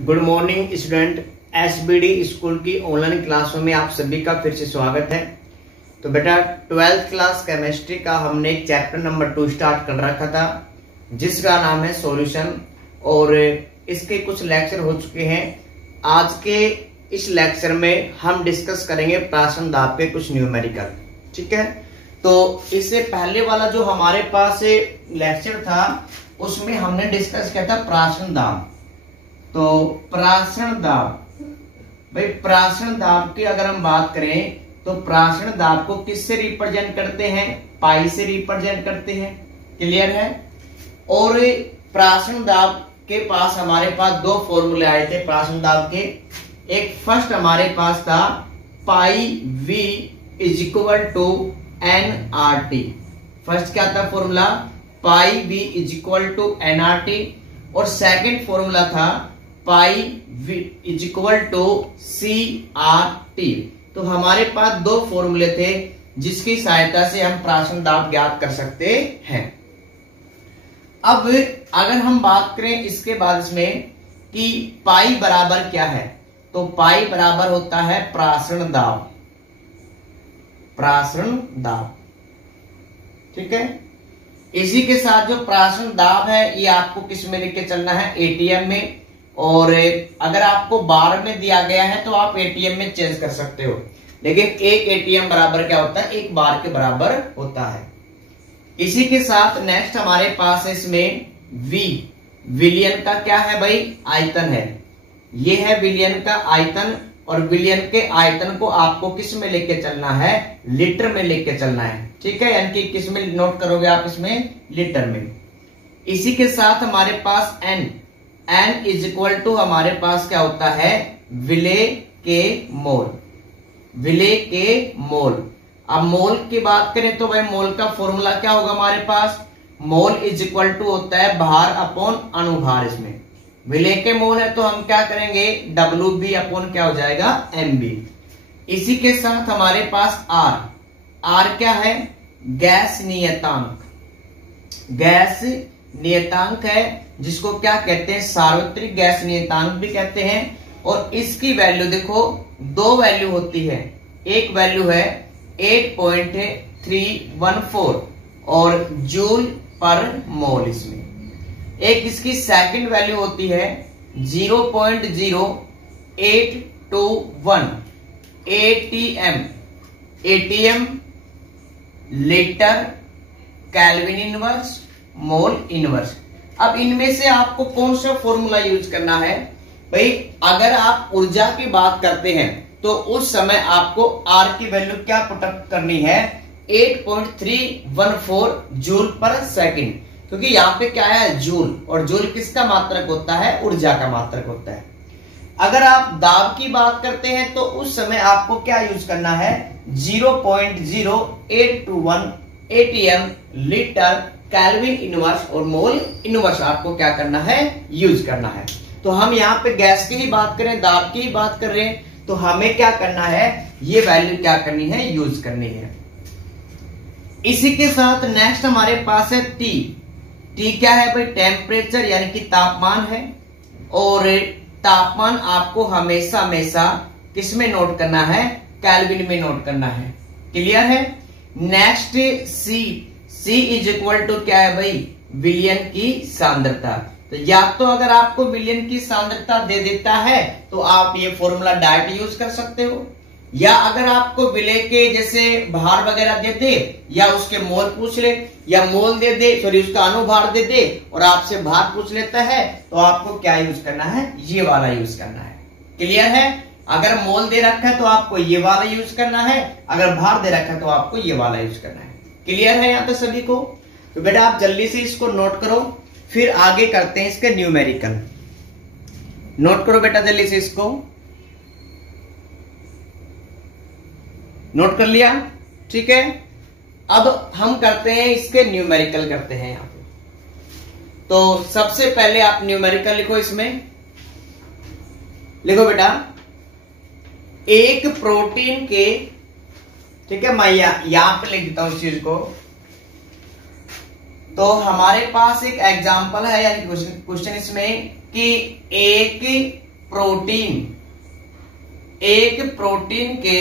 Good morning student. SBD school की online क्लासों में आप सभी का फिर से स्वागत है। तो बेटा 12th क्लास केमिस्ट्री का हमने चैप्टर नंबर 2 स्टार्ट कर रखा था जिसका नाम है सॉल्यूशन, और इसके कुछ लेक्चर हो चुके हैं। आज के इस लेक्चर में हम डिस्कस करेंगे प्राशन दाब के कुछ न्यूमेरिकल। ठीक है, तो इससे पहले वाला जो हमारे पास लेक्चर था उसमें हमने डिस्कस किया था प्राशन दाब। तो प्राशन दाब, भाई प्राशन दाब की अगर हम बात करें तो प्राशन दाब को किससे रिप्रेजेंट करते हैं? पाई से रिप्रेजेंट करते हैं। क्लियर है। और प्राशन दाब के पास हमारे पास दो फॉर्मूले आए थे प्राशन दाब के। एक फर्स्ट हमारे पास था pi V is equal to N R T. First क्या था formula? Pi V is equal to N R T. और सेकेंड फॉर्मूला था pi V is equal to C R T. तो हमारे पास दो फॉर्मूले थे जिसकी सहायता से हम प्राशन दाब ज्ञात कर सकते हैं। अब अगर हम बात करें इसके बाद इसमें कि पाई बराबर क्या है, तो पाई बराबर होता है प्राशन दाब। प्राशन दाब, ठीक है। इसी के साथ जो प्राशन दाब है ये आपको किस में लिख के चलना है? एटीएम में। और अगर आपको बार में दिया गया है तो आप एटीएम में चेंज कर सकते हो, लेकिन एक एटीएम बराबर क्या होता है? एक बार के बराबर होता है। इसी के साथ नेक्स्ट हमारे पास है इसमें वी, विलियन का क्या है भाई? आयतन है। ये है विलियन का आयतन, और विलियन के आयतन को आपको किस में लेके चलना है? लीटर में लेके चलना है। ठीक है, यानी कि किस में नोट करोगे आप? इसमें लीटर में। इसी के साथ हमारे पास N, N is equal to हमारे पास क्या होता है? विले के मोल। विले के मोल। अब मोल की बात करें तो भाई मोल का फॉर्मूला क्या होगा हमारे पास? मोल इज इक्वल टू होता है भार अपॉन अनुभार। इसमें विले के मोल है तो हम क्या करेंगे? डब्ल्यू बी अपॉन क्या हो जाएगा? M B. इसी के साथ हमारे पास आर, आर क्या है? गैस नियतांक। गैस नियतांक है जिसको क्या कहते हैं? सार्वत्रिक गैस नियतांक भी कहते हैं। और इसकी वैल्यू देखो, दो वैल्यू होती है। एक वैल्यू है 8.314 और जूल पर मोल। इसमें एक इसकी सेकंड वैल्यू होती है 0.0821 ATM. ATM litre kelvin inverse mole inverse. अब इनमें से आपको कौन सा फॉर्मूला यूज करना है भाई? अगर आप ऊर्जा की बात करते हैं तो उस समय आपको आर की वैल्यू क्या पुटअप करनी है? 8.314 जूल पर सेकंड, क्योंकि यहाँ पे क्या है? जूल, और जूल किसका मात्रक होता है? ऊर्जा का मात्रक होता है। अगर आप दाब की बात करते हैं तो उस समय आपको क्या यूज करना है? 0.0821 एटीएम लीटर केल्विन इनवर्स और मोल इनवर्स आपको क्या करना है? यूज करना है। तो हम यहाँ पे गैस की ही बात करें, दाब की ही बात कर रहे हैं, तो हमें क्या करना है? ये वैल्यू क्या करनी है? यूज करनी है। इसी के साथ नेक्स्ट हमारे पास है टी। टी क्या है भाई? टेम्परेचर यानी कि तापमान है। और तापमान आपको हमेशा हमेशा किस में नोट करना है? केल्विन में नोट करना है। क्लियर है। Next C, C is equal to क्या है भाई? विलियन की सांद्रता। तो या तो अगर आपको विलियन की सांद्रता दे देता है तो आप ये फॉर्मूला डायरेक्ट यूज कर सकते हो, या अगर आपको विले के जैसे भार वगैरह दे दे, या उसके मोल पूछ ले, या मोल दे दे, सॉरी उसका अनुभार दे दे और आपसे भार पूछ लेता है, तो आपको क्या यूज करना है? ये वाला यूज करना है। क्लियर है। अगर मोल दे रखा है तो आपको ये वाला यूज करना है, अगर भार दे रखा है तो आपको ये वाला यूज करना है। क्लियर है यहाँ तक सभी को? तो बेटा आप जल्दी से इसको नोट करो, फिर आगे करते हैं इसके न्यूमेरिकल। नोट करो बेटा जल्दी से, इसको नोट कर लिया? ठीक है। अब हम करते हैं इसके न्यूमेरिकल करते हैं यहाँ पे। तो सबसे पहले आप न्यूमेरिकल लिखो। इसमें लिखो बेटा, एक प्रोटीन के, ठीक है, मैं यहां पे लिख देता हूं इस चीज को। तो हमारे पास एक एग्जाम्पल है यानी क्वेश्चन इसमें कि एक प्रोटीन, एक प्रोटीन के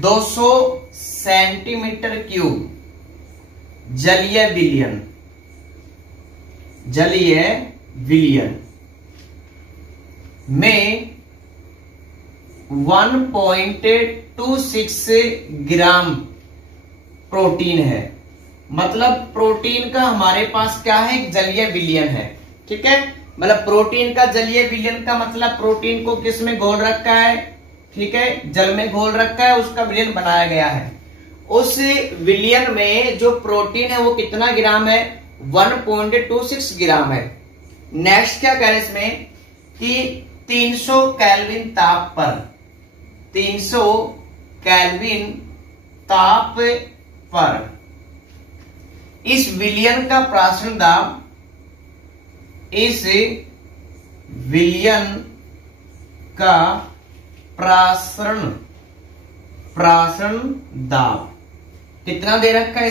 200 सेंटीमीटर क्यूब जलीय विलयन में 1.26 ग्राम प्रोटीन है। मतलब प्रोटीन का हमारे पास क्या है, एक जलीय विलयन है। ठीक है, मतलब प्रोटीन का जलीय विलयन का मतलब प्रोटीन को किस में घोल रखा है, ठीक है, जल में घोल रखा है, उसका विलयन बनाया गया है। उस विलयन में जो प्रोटीन है वो कितना ग्राम है, 1.26 ग्राम है। नेक्स्ट क्या कह रहे हैं इसमें कि 300 केल्विन ताप पर, 300 केल्विन ताप पर इस विलयन का प्राशन दाब, इस विलयन का प्राशन दाब कितना दे रखा है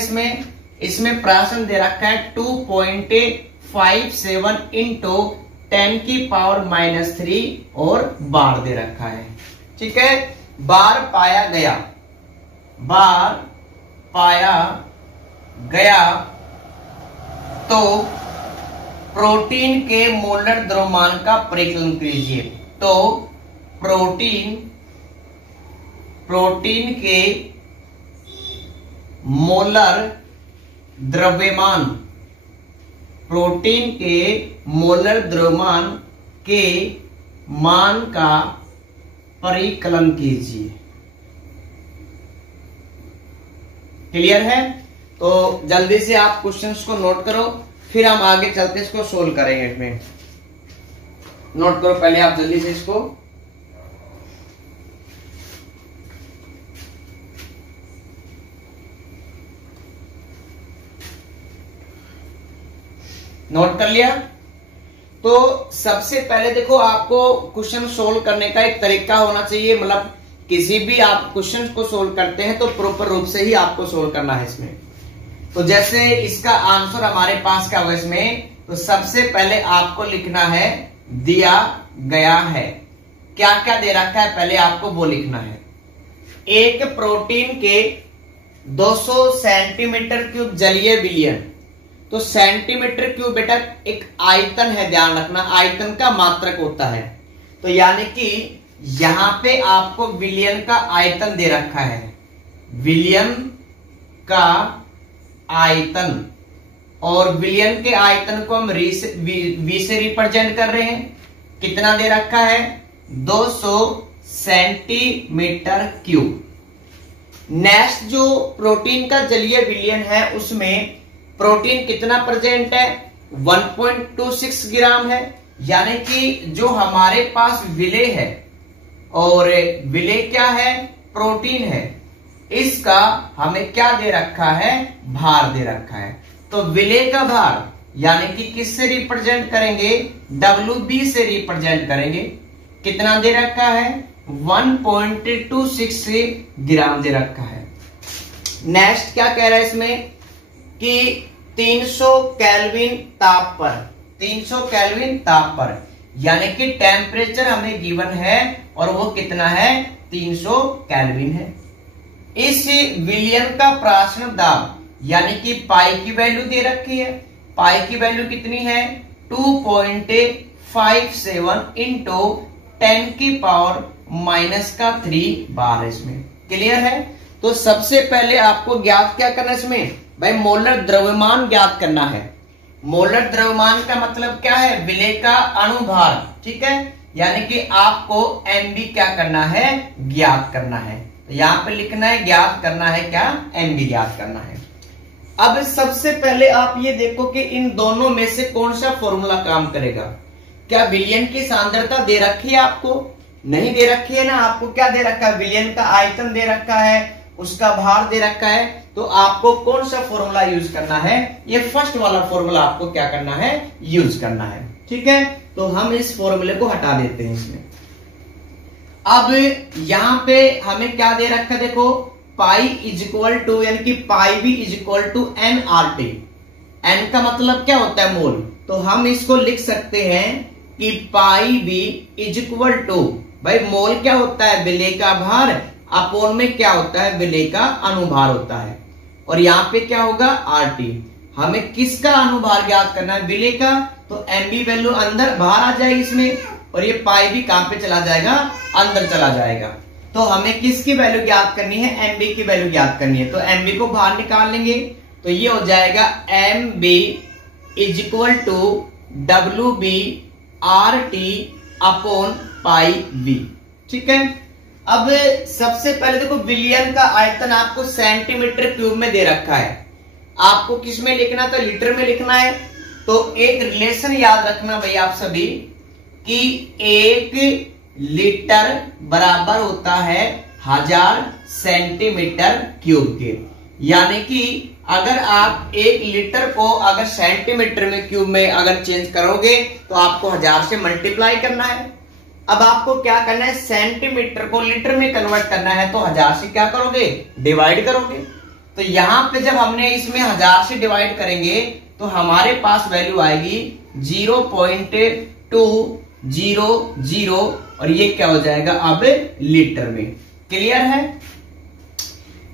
इसमें प्राशन दे रखा है 2.57 इंटू 10⁻³ और बार दे रखा है। ठीक है, बार पाया गया तो प्रोटीन के मोलर द्रव्यमान का परिकलन कीजिए। तो प्रोटीन के मोलर द्रव्यमान के मान का परिकलन कीजिए। क्लियर है? तो जल्दी से आप क्वेश्चंस को नोट करो, फिर हम आगे चलते इसको सोल्व करेंगे। इसमें नोट करो पहले आप जल्दी से इसको। नोट कर लिया? तो सबसे पहले देखो, आपको क्वेश्चन सोल्व करने का एक तरीका होना चाहिए। मतलब किसी भी आप क्वेश्चन को सोल्व करते हैं तो प्रॉपर रूप से ही आपको सोल्व करना है इसमें। तो जैसे इसका आंसर हमारे पास क्या होगा इसमें, तो सबसे पहले आपको लिखना है दिया गया है, क्या क्या दे रखा है पहले आपको वो लिखना है। एक प्रोटीन के 200 सेंटीमीटर क्यूब जलीय विलयन, तो सेंटीमीटर क्यूब बेटा एक आयतन है, ध्यान रखना, आयतन का मात्रक होता है। तो यानी कि यहां पे आपको विलयन का आयतन दे रखा है, विलयन का आयतन, और विलयन के आयतन को हम वी से रिप्रेजेंट कर रहे हैं। कितना दे रखा है, 200 सेंटीमीटर क्यूब। नेक्स्ट जो प्रोटीन का जलीय विलयन है उसमें प्रोटीन कितना प्रेजेंट है, 1.26 ग्राम है। यानी कि जो हमारे पास विलेय है, और विलेय क्या है, प्रोटीन है, इसका हमें क्या दे रखा है, भार दे रखा है। तो विलेय का भार यानी कि किससे रिप्रेजेंट करेंगे, WB से रिप्रेजेंट करेंगे। कितना दे रखा है, 1.26 ग्राम दे रखा है। नेक्स्ट क्या कह रहा है इसमें कि 300 केल्विन ताप पर, 300 केल्विन ताप पर, यानी कि टेम्परेचर हमें गिवन है और वो कितना है, 300 केल्विन है। इस विलयन का प्राशन दाब यानी कि पाई की वैल्यू दे रखी है, पाई की वैल्यू कितनी है, 2.57 इंटू 10⁻³ बार इसमें। क्लियर है? तो सबसे पहले आपको ज्ञात क्या करना है इसमें, भाई मोलर द्रव्यमान ज्ञात करना है। मोलर द्रव्यमान का मतलब क्या है, विलेय का अणुभार। ठीक है, यानी कि आपको MB क्या करना है, ज्ञात करना है। तो यहां पे लिखना है ज्ञात करना है क्या, MB ज्ञात करना है। अब सबसे पहले आप ये देखो कि इन दोनों में से कौन सा फॉर्मूला काम करेगा। क्या विलयन की सांद्रता दे रखी है आपको, नहीं दे रखी है ना। आपको क्या दे रखा है, विलयन का आयतन दे रखा है, उसका भार दे रखा है। तो आपको कौन सा फॉर्मूला यूज करना है, ये फर्स्ट वाला फॉर्मूला आपको क्या करना है, यूज करना है। ठीक है, तो हम इस फॉर्मूले को हटा देते हैं इसमें। अब यहां पे हमें क्या दे रखा है, देखो पाई इज इक्वल टू, यानी कि पाई भी is equal to NRT। N का मतलब क्या होता है, मोल। तो हम इसको लिख सकते हैं कि पाई बी इज इक्वल टू, भाई मोल क्या होता है, विलेय का भार, अपोन में क्या होता है, विलेय का अनुभार होता है, और यहाँ पे क्या होगा आरटी। हमें किसका अनुभार ज्ञात करना है, विलेय का, तो एमबी वैल्यू अंदर बाहर आ जाएगी इसमें, और ये पाई भी कहां पे चला जाएगा, अंदर चला जाएगा। तो हमें किसकी वैल्यू ज्ञात करनी है, एमबी की वैल्यू ज्ञात करनी है। तो एमबी को बाहर निकाल लेंगे, तो ये हो जाएगा M B is equal to W B R T upon pi B. ठीक है, अब सबसे पहले देखो विलियन का आयतन आपको सेंटीमीटर क्यूब में दे रखा है, आपको किस में लिखना, तो लीटर में लिखना है। तो एक रिलेशन याद रखना भाई आप सभी कि 1 लीटर बराबर होता है 1000 सेंटीमीटर क्यूब के, यानी कि अगर आप 1 लीटर को अगर सेंटीमीटर में क्यूब में अगर चेंज करोगे तो आपको 1000 से मल्टीप्लाई करना है। अब आपको क्या करना है, सेंटीमीटर को लीटर में कन्वर्ट करना है, तो 1000 से क्या करोगे, डिवाइड करोगे। तो यहां पे जब हमने इसमें 1000 से डिवाइड करेंगे तो हमारे पास वैल्यू आएगी 0.200, और ये क्या हो जाएगा अब लीटर में। क्लियर है।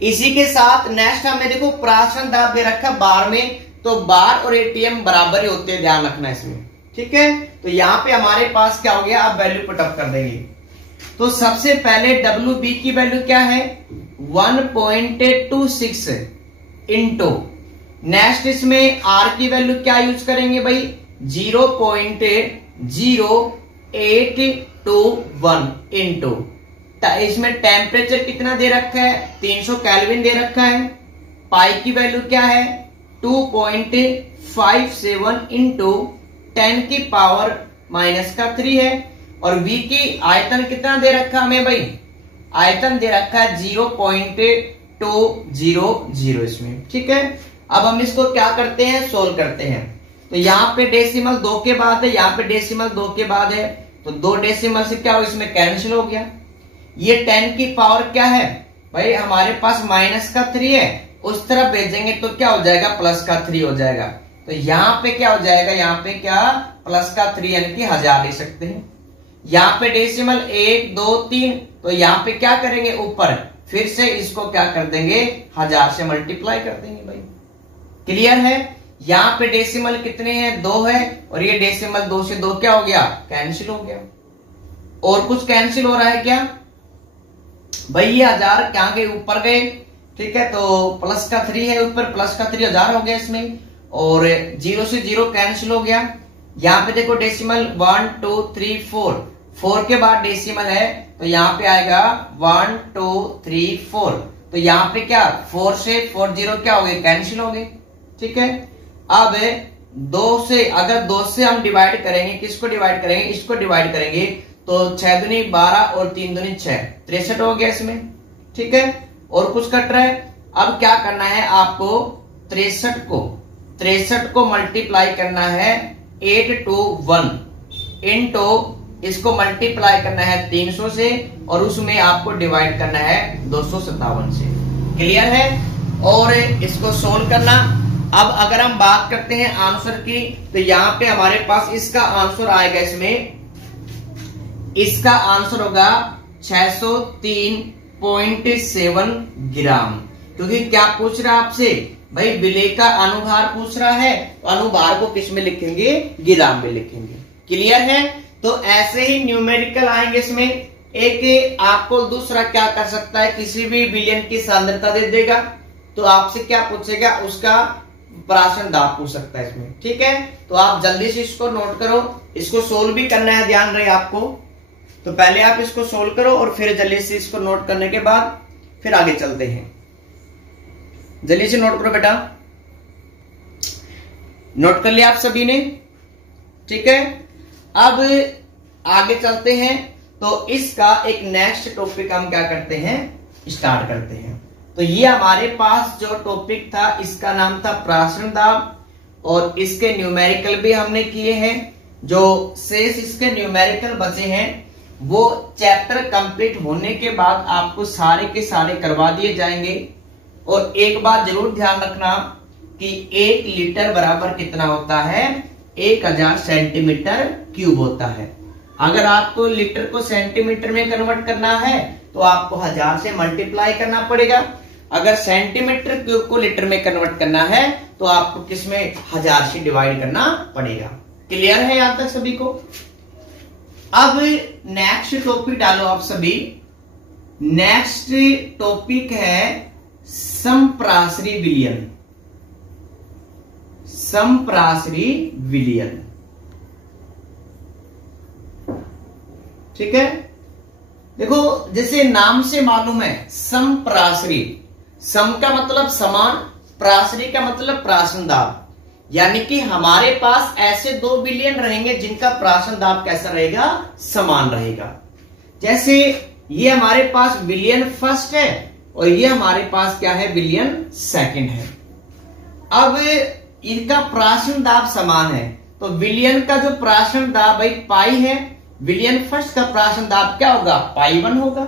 इसी के साथ नेक्स्ट हमें देखो प्राशन दाब दे रखा बार में, तो बार और एटीएम बराबर ही होते हैं, ध्यान रखना इसमें। ठीक है, तो यहां पे हमारे पास क्या हो गया, अब वैल्यू पुटअप कर देंगे। तो सबसे पहले डब्ल्यू बी की वैल्यू क्या है, 1.26 इंटू, नेक्स्ट इसमें आर की वैल्यू क्या यूज करेंगे भाई, 0.0821 इंटू, इसमें टेम्परेचर कितना दे रखा है, 300 केल्विन दे रखा है। पाई की वैल्यू क्या है, 2.57 इंटू 10 की पावर -3 है, और v की आयतन कितना दे रखा हमें भाई, आयतन दे रखा है 0.200 इसमें। ठीक है, अब हम इसको क्या करते हैं, सोल्व करते हैं। तो यहाँ पे डेसिमल 2 के बाद है, यहाँ पे डेसिमल 2 के बाद है, तो 2 डेसिमल से क्या हो, इसमें कैंसिल हो गया। ये 10 की पावर क्या है भाई, हमारे पास -3 है, उस तरफ भेजेंगे तो क्या हो जाएगा, +3 हो जाएगा। तो यहाँ पे क्या हो जाएगा, यहाँ पे क्या +3 यानी कि 1000 ले सकते हैं। यहाँ पे डेसिमल 1 2 3, तो यहाँ पे क्या करेंगे, ऊपर फिर से इसको क्या कर देंगे, 1000 से मल्टीप्लाई कर देंगे भाई। क्लियर है। यहाँ पे डेसिमल कितने हैं, 2 है, और ये डेसिमल 2 से 2 क्या हो गया, कैंसिल हो गया। और कुछ कैंसिल हो रहा है क्या भाई, ये 1000 क्या गए, ऊपर गए। ठीक है, तो +3 है ऊपर, +3 1000 हो गया इसमें, और 0 से 0 कैंसिल हो गया। यहाँ पे देखो डेसिमल 1 2 3 4 के बाद डेसिमल है, तो यहाँ पे आएगा 1 2 3 4, तो यहाँ पे क्या 4 से 4 0 क्या हो गए, कैंसिल हो गए। ठीक है, अब 2 से अगर 2 से हम डिवाइड करेंगे, किसको डिवाइड करेंगे, इसको डिवाइड करेंगे, तो 6 दूनी 12 और 3 दूनी 6, 63 हो गया इसमें। ठीक है, और कुछ कट रहा है। अब क्या करना है आपको, 63 को मल्टीप्लाई करना है 821 इंटू, इसको मल्टीप्लाई करना है 300 से, और उसमें आपको डिवाइड करना है 257 से। क्लियर है। और इसको सोल्व करना। अब अगर हम बात करते हैं आंसर की, तो यहाँ पे हमारे पास इसका आंसर आएगा, इसमें इसका आंसर होगा 603.7 ग्राम। क्योंकि क्या पूछ रहा है आपसे भाई, विलेय का अनुभार पूछ रहा है, तो अनुभार को किस में लिखेंगे, ग्राम में लिखेंगे। क्लियर है। तो ऐसे ही न्यूमेरिकल आएंगे इसमें। एक आपको दूसरा क्या कर सकता है, किसी भी विलयन की सांद्रता दे देगा, तो आपसे क्या पूछेगा, उसका प्राशन दाब पूछ सकता है इसमें। ठीक है, तो आप जल्दी से इसको नोट करो, इसको सोल्व भी करना है, ध्यान रहे आपको। तो पहले आप इसको सोल्व करो, और फिर जल्दी से इसको नोट करने के बाद फिर आगे चलते हैं। जल्दी से नोट करो बेटा। नोट कर लिया आप सभी ने। ठीक है, अब आगे चलते हैं। तो इसका एक नेक्स्ट टॉपिक हम क्या करते हैं, स्टार्ट करते हैं। तो ये हमारे पास जो टॉपिक था, इसका नाम था प्राशन दाब, और इसके न्यूमेरिकल भी हमने किए हैं। जो शेष इसके न्यूमेरिकल बचे हैं, वो चैप्टर कंप्लीट होने के बाद आपको सारे के सारे करवा दिए जाएंगे। और एक बात जरूर ध्यान रखना कि 1 लीटर बराबर कितना होता है, 1000 सेंटीमीटर क्यूब होता है। अगर आपको लीटर को सेंटीमीटर में कन्वर्ट करना है तो आपको 1000 से मल्टीप्लाई करना पड़ेगा। अगर सेंटीमीटर क्यूब को लीटर में कन्वर्ट करना है तो आपको किसमें 1000 से डिवाइड करना पड़ेगा। क्लियर है यहां तक सभी को? अब नेक्स्ट टॉपिक डालो आप सभी। नेक्स्ट टॉपिक है समप्रासरी विलयन। समप्रासरी विलयन, ठीक है। देखो जैसे नाम से मालूम है समप्रासरी, सम का मतलब समान, प्रासरी का मतलब प्राशन दाब, यानी कि हमारे पास ऐसे दो विलयन रहेंगे जिनका प्राशन दाब कैसा रहेगा, समान रहेगा। जैसे ये हमारे पास विलयन फर्स्ट है और ये हमारे पास क्या है, विलयन सेकंड है। अब इनका प्राशन दाब समान है तो विलयन का जो प्राशन दाब भाई पाई है, विलयन फर्स्ट का प्राशन दाब क्या होगा, पाई 1 होगा।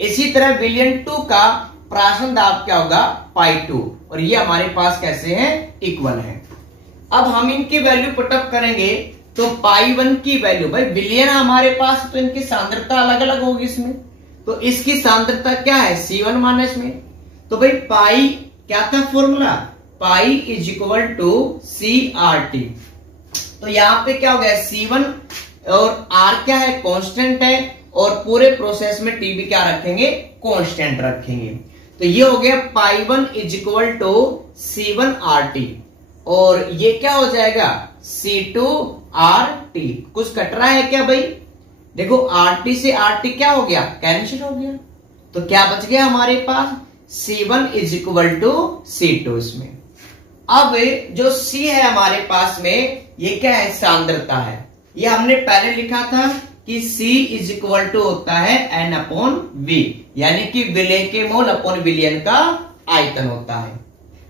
इसी तरह विलयन 2 का प्राशन दाब क्या होगा, पाई 2, और ये हमारे पास कैसे है, इक्वल है। अब हम इनकी वैल्यू पुटअप करेंगे तो पाई 1 की वैल्यू, भाई विलयन हमारे पास तो इनकी सांद्रता अलग अलग होगी इसमें, तो इसकी सांद्रता क्या है, C1 माइनस में। तो भाई पाई क्या था formula, pi is equal to CRT। तो यहां पे क्या हो गया, C1 और R क्या है, कांस्टेंट है, और पूरे प्रोसेस में T भी क्या रखेंगे, कांस्टेंट रखेंगे। तो ये हो गया पाई 1 इज इक्वल टू C1RT, और ये क्या हो जाएगा, C2RT। कुछ कट रहा है क्या भाई, देखो RT से RT क्या हो गया, कैंसिल हो गया। तो क्या बच गया हमारे पास, C1 is equal to C2 इसमें। अब जो C है हमारे पास में, ये क्या है, सांद्रता है। ये हमने पहले लिखा था कि C इज इक्वल टू होता है N/V, यानी कि विलय के मोल अपॉन विलयन का आयतन होता है।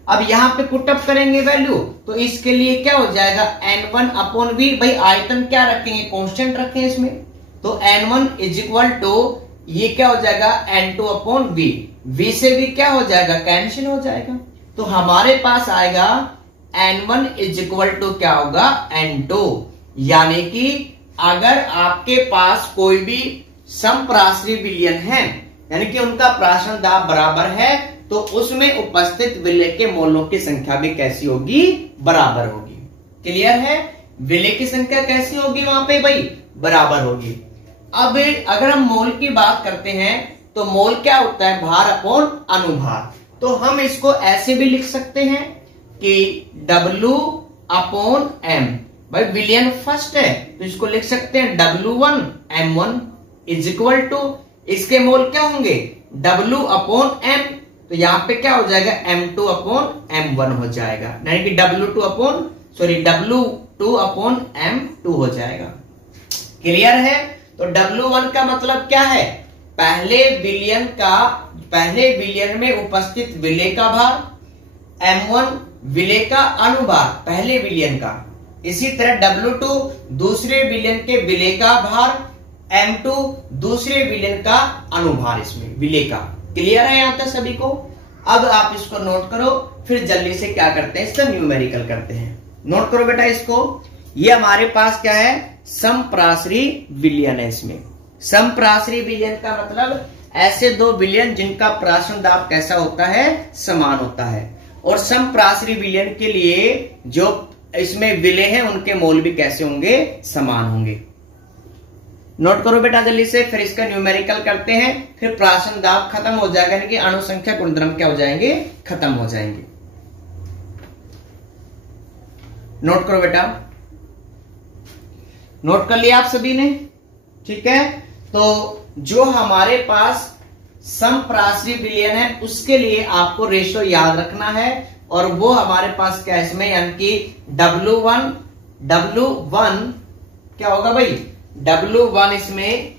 अब यहां पे पुटअप करेंगे वैल्यू, तो इसके लिए क्या हो जाएगा, N1/V। भाई आयतन क्या रखेंगे, कांस्टेंट रखें इसमें, तो N1 इज इक्वल टू ये क्या हो जाएगा, N2/V। V से भी क्या हो जाएगा, कैंसिल हो जाएगा। तो हमारे पास आएगा N1 इज इक्वल टू क्या होगा, N2। यानी कि अगर आपके पास कोई भी समप्रासरी विलयन है, यानी कि उनका प्राशन दाब बराबर है, तो उसमें उपस्थित विलय के मोलों की संख्या भी कैसी होगी, बराबर होगी। क्लियर है, विलय की संख्या कैसी होगी वहां पे भाई, बराबर होगी। अब अगर हम मोल की बात करते हैं तो मोल क्या होता है, भार अपॉन अनुभार। तो हम इसको ऐसे भी लिख सकते हैं कि W/M। भाई विलयन फर्स्ट है तो इसको लिख सकते हैं W1M1 इज इक्वल टू, इसके मोल क्या होंगे, W/M। तो यहां पे क्या हो जाएगा, M2/M1 हो जाएगा, यानी कि W2/M2 हो जाएगा। क्लियर है। तो W1 का मतलब क्या है, पहले विलयन में उपस्थित विलय का भार, M1 विलय का अनुभार पहले विलयन का, इसी तरह W2 दूसरे विलयन के विलय का भार, M2 दूसरे विलयन का अनुभार इसमें विलय का। क्लियर है यहां तक सभी को? अब आप इसको नोट करो, फिर जल्दी से क्या करते हैं, इसका न्यूमेरिकल करते हैं। नोट करो बेटा इसको, ये हमारे पास क्या है, समप्रासरी विलयन है। इसमें समप्रासरी विलयन का मतलब ऐसे दो विलयन जिनका प्राशन दाब कैसा होता है, समान होता है। और समप्रासरी विलयन के लिए जो इसमें विलय है उनके मोल भी कैसे होंगे, समान होंगे। नोट करो बेटा जल्दी से, फिर इसका न्यूमेरिकल करते हैं, फिर प्राशन दाब खत्म हो जाएगा, यानी कि अणुसंख्या गुणधर्म क्या हो जाएंगे, खत्म हो जाएंगे। नोट करो बेटा, नोट कर लिया आप सभी ने, ठीक है। तो जो हमारे पास समप्रासरी विलयन है उसके लिए आपको रेशो याद रखना है, और वो हमारे पास क्या है इसमें, यानी कि W1 क्या होगा भाई, W1 इसमें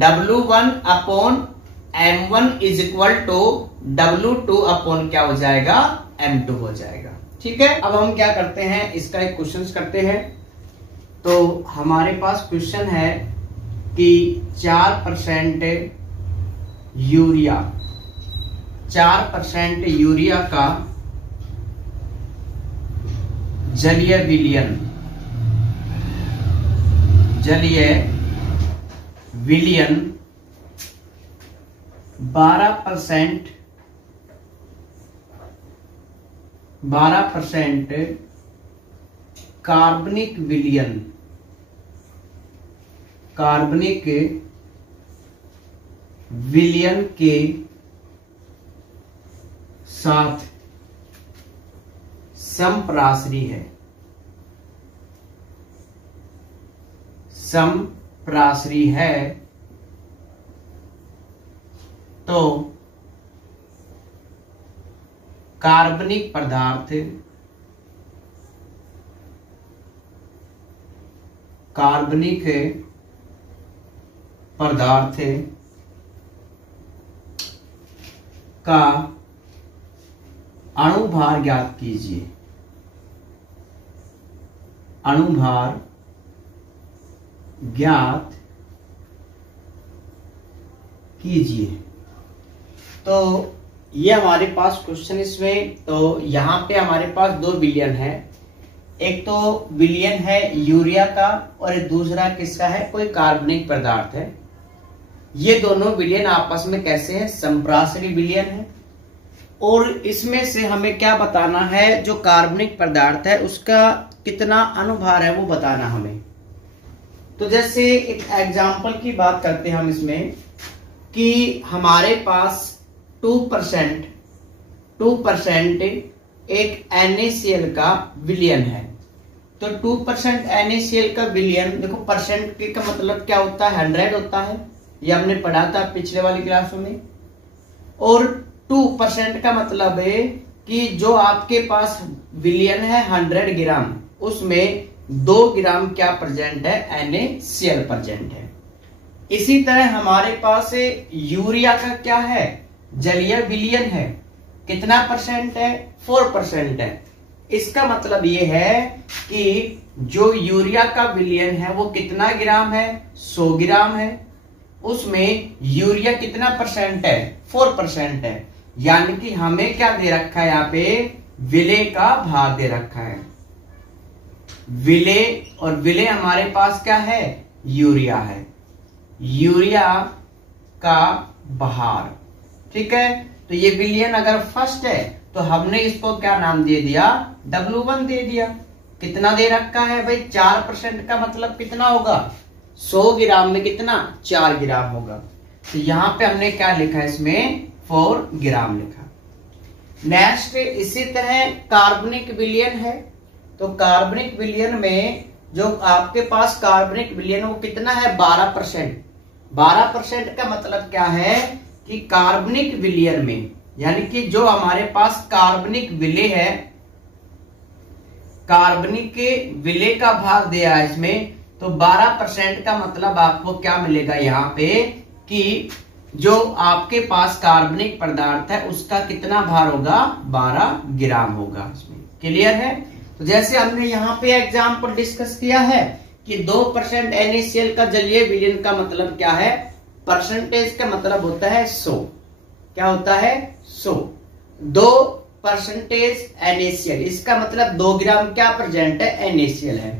W1/M1 is equal to W2/ क्या हो जाएगा, M2 हो जाएगा। ठीक है। अब हम क्या करते हैं, इसका एक क्वेश्चन करते हैं। तो हमारे पास क्वेश्चन है कि 4% यूरिया, 4% यूरिया का जलीय विलयन, जलीय विलयन 12% कार्बनिक विलयन, कार्बनिक विलयन के साथ समप्रासरी है, समप्रासरी है, तो कार्बनिक पदार्थ, कार्बनिक पदार्थ का अणुभार ज्ञात कीजिए, अणुभार ज्ञात कीजिए। तो ये हमारे पास क्वेश्चन इसमें, तो यहाँ पे हमारे पास दो विलयन है, एक तो विलयन है यूरिया का और दूसरा किसका है, कोई कार्बनिक पदार्थ है। ये दोनों विलयन आपस में कैसे हैं, संप्रासरी विलयन है। और इसमें से हमें क्या बताना है, जो कार्बनिक पदार्थ है उसका कितना अनुभार है वो बताना हमें। तो जैसे एक एग्जांपल की बात करते हैं हम इसमें कि हमारे पास 2% एक NaCl का विलयन है। तो 2% NaCl का विलयन, देखो परसेंट का मतलब क्या होता है, 100 होता है, ये हमने पढ़ा था पिछले वाली क्लासों में। और 2% का मतलब है कि जो आपके पास विलयन है 100 ग्राम, उसमें 2 ग्राम क्या प्रेजेंट है, NaCl प्रेजेंट है। इसी तरह हमारे पास यूरिया का क्या है, जलीय विलयन है, कितना परसेंट है, 4% है। इसका मतलब ये है कि जो यूरिया का विलयन है वो कितना ग्राम है, 100 ग्राम है, उसमें यूरिया कितना परसेंट है, 4% है। यानी कि हमें क्या दे रखा है, यहाँ पे विलय का भार दे रखा है, विलय, और विलय हमारे पास क्या है, यूरिया है, यूरिया का भार, ठीक है। तो ये विलयन अगर फर्स्ट है तो हमने इसको क्या नाम दे दिया, W1 दे दिया। कितना दे रखा है भाई, 4% का मतलब कितना होगा, 100 ग्राम में कितना, 4 ग्राम होगा। तो यहां पे हमने क्या लिखा है, इसमें 4 ग्राम लिखा। नेक्स्ट इसी तरह कार्बनिक विलयन है। तो कार्बनिक विलयन में जो आपके पास कार्बनिक विलयन वो कितना है, 12%। 12% का मतलब क्या है कि कार्बनिक विलयन में, यानी कि जो हमारे पास कार्बनिक विलय है, कार्बनिक के विलय का भाग दिया है इसमें, तो 12% का मतलब आपको क्या मिलेगा यहाँ पे कि जो आपके पास कार्बनिक पदार्थ है उसका कितना भार होगा, 12 ग्राम होगा इसमें। क्लियर है। तो जैसे हमने यहाँ पे एग्जाम्पल डिस्कस किया है कि 2% NaCl का जलीय विलयन का मतलब क्या है, परसेंटेज का मतलब होता है 100। क्या होता है, 100। 2% NaCl, इसका मतलब 2 ग्राम क्या प्रेजेंट है, NaCl है।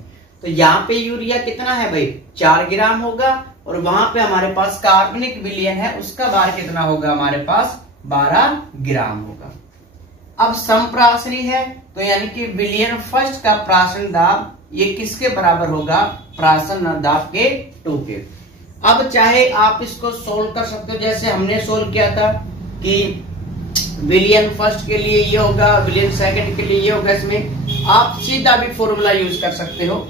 तो यहाँ पे यूरिया कितना है भाई, 4 ग्राम होगा, और वहां पे हमारे पास कार्बनिक विलयन है, उसका भार कितना होगा, हमारे पास 12 ग्राम होगा। अब समप्रासरी है, तो यानी कि विलयन फर्स्ट का प्राशन दाब ये किसके बराबर होगा, प्राशन दाब के 2 के। अब चाहे आप इसको सोल्व कर सकते हो, जैसे हमने सोल्व किया था कि विलयन फर्स्ट के लिए ये होगा, विलयन सेकंड के लिए ये होगा। इसमें आप सीधा भी फॉर्मूला यूज कर सकते हो।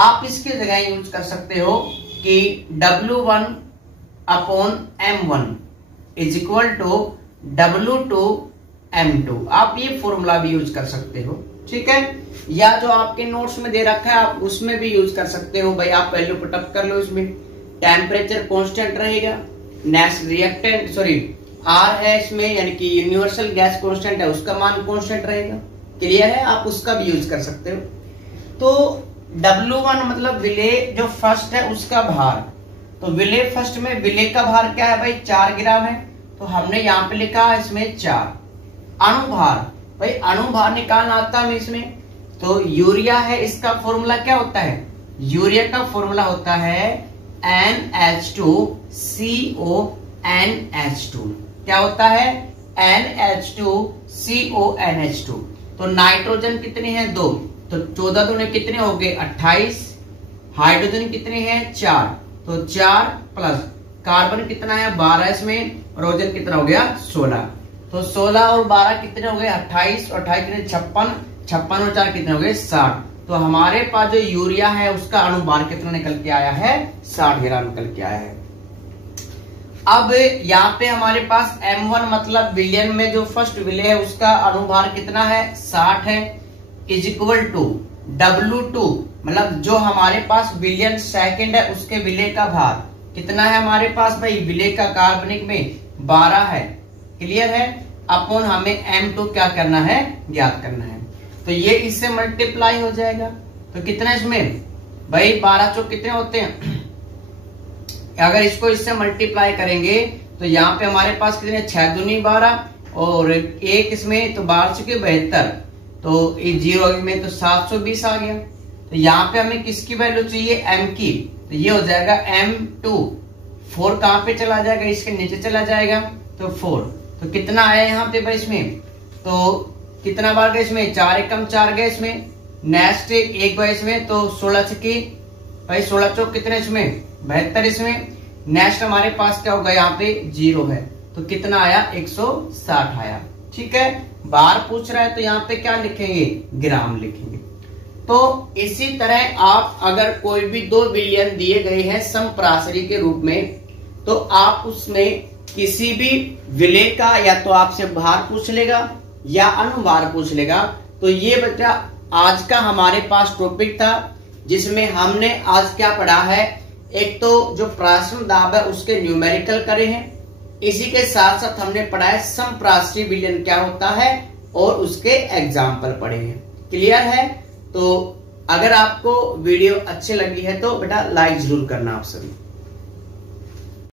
आप इसकी जगह यूज कर सकते हो कि W1 upon M1 is equal to W2 M2। आप ये फॉर्मूला भी यूज कर सकते हो, ठीक है। या जो आपके नोट्स में दे रखा है आप उसमें भी यूज कर सकते हो। भाई आप वैल्यू पुटअप कर लो, इसमें टेम्परेचर कांस्टेंट रहेगा, नेक्स्ट रिएक्टेंट सॉरी R है इसमें, यानी कि यूनिवर्सल गैस कांस्टेंट है, उसका मान कांस्टेंट रहेगा। क्लियर है, आप उसका भी यूज कर सकते हो। तो W1 मतलब विलय जो फर्स्ट है उसका भार, तो विलय फर्स्ट में विलय का भार क्या है भाई, 4 ग्राम है, तो हमने यहाँ पे लिखा है इसमें 4। अणुभार, भाई अणुभार निकालना आता है इसमें, तो यूरिया है, इसका फॉर्मूला क्या होता है? यूरिया का फॉर्मूला होता है NH2CONH2। क्या होता है? NH2CONH2। तो नाइट्रोजन कितनी है? 2, तो 14 दूनी कितने हो गए? 28। हाइड्रोजन कितने हैं? 4, तो 4 प्लस कार्बन कितना है? 12 इसमें, और ओजन कितना हो गया? 16। तो 16 और 12 कितने हो गए? 28, और 28 कितने? 56, 56 और 4 कितने हो गए? 60। तो हमारे पास जो यूरिया है उसका अणुभार कितना निकल के आया है? 60 ग्राम निकल के आया है। अब यहाँ पे हमारे पास M1 मतलब विलियन में जो फर्स्ट विले है उसका अणुभार कितना है? 60 है, इज इक्वल टू W2 मतलब जो हमारे पास विलियन सेकंड है उसके विले का भार कितना है हमारे पास? भाई विले का कार्बनिक में 12 है, क्लियर है, अपॉन हमें M2 क्या करना है? ज्ञात करना है। तो ये इससे मल्टीप्लाई हो जाएगा, तो कितना इसमें? भाई 12 चौक कितने होते हैं? अगर इसको इससे मल्टीप्लाई करेंगे तो यहाँ पे हमारे पास कितने? 6 दूनी 12 और 1 इसमें, तो 12 चुके 72, तो 0 में तो 720 आ गया। तो यहाँ पे हमें किसकी वैल्यू चाहिए? M की, तो ये हो जाएगा M2। 4 कहाँ पे चला जाएगा? इसके नीचे चला जाएगा, तो 4। तो कितना आया यहाँ पे भाई इसमें? तो कितना बार गए इसमें? 4 एकम 4 गए इसमें, नेक्स्ट 1 बार इसमें, तो 16 छक्के भाई 16 चौक कितने इसमें? 72 इसमें, नेक्स्ट हमारे पास क्या होगा? यहाँ पे 0 है, तो कितना आया? 160 आया। ठीक है, बार पूछ रहा है तो यहाँ पे क्या लिखेंगे? ग्राम लिखेंगे। तो इसी तरह आप अगर कोई भी 2 विलियन दिए गए हैं समप्राशरी के रूप में, तो आप उसमें किसी भी विले का या तो आपसे भार पूछ लेगा या अनुभार पूछ लेगा। तो ये बच्चा आज का हमारे पास टॉपिक था, जिसमें हमने आज क्या पढ़ा है? एक तो जो प्राशन दाब है उसके न्यूमेरिकल करे हैं, इसी के साथ साथ हमने पढ़ा है समप्राशरी विलयन क्या होता है और उसके एग्जाम्पल पढ़े हैं। क्लियर है? तो अगर आपको वीडियो अच्छी लगी है तो बेटा लाइक जरूर करना आप सभी।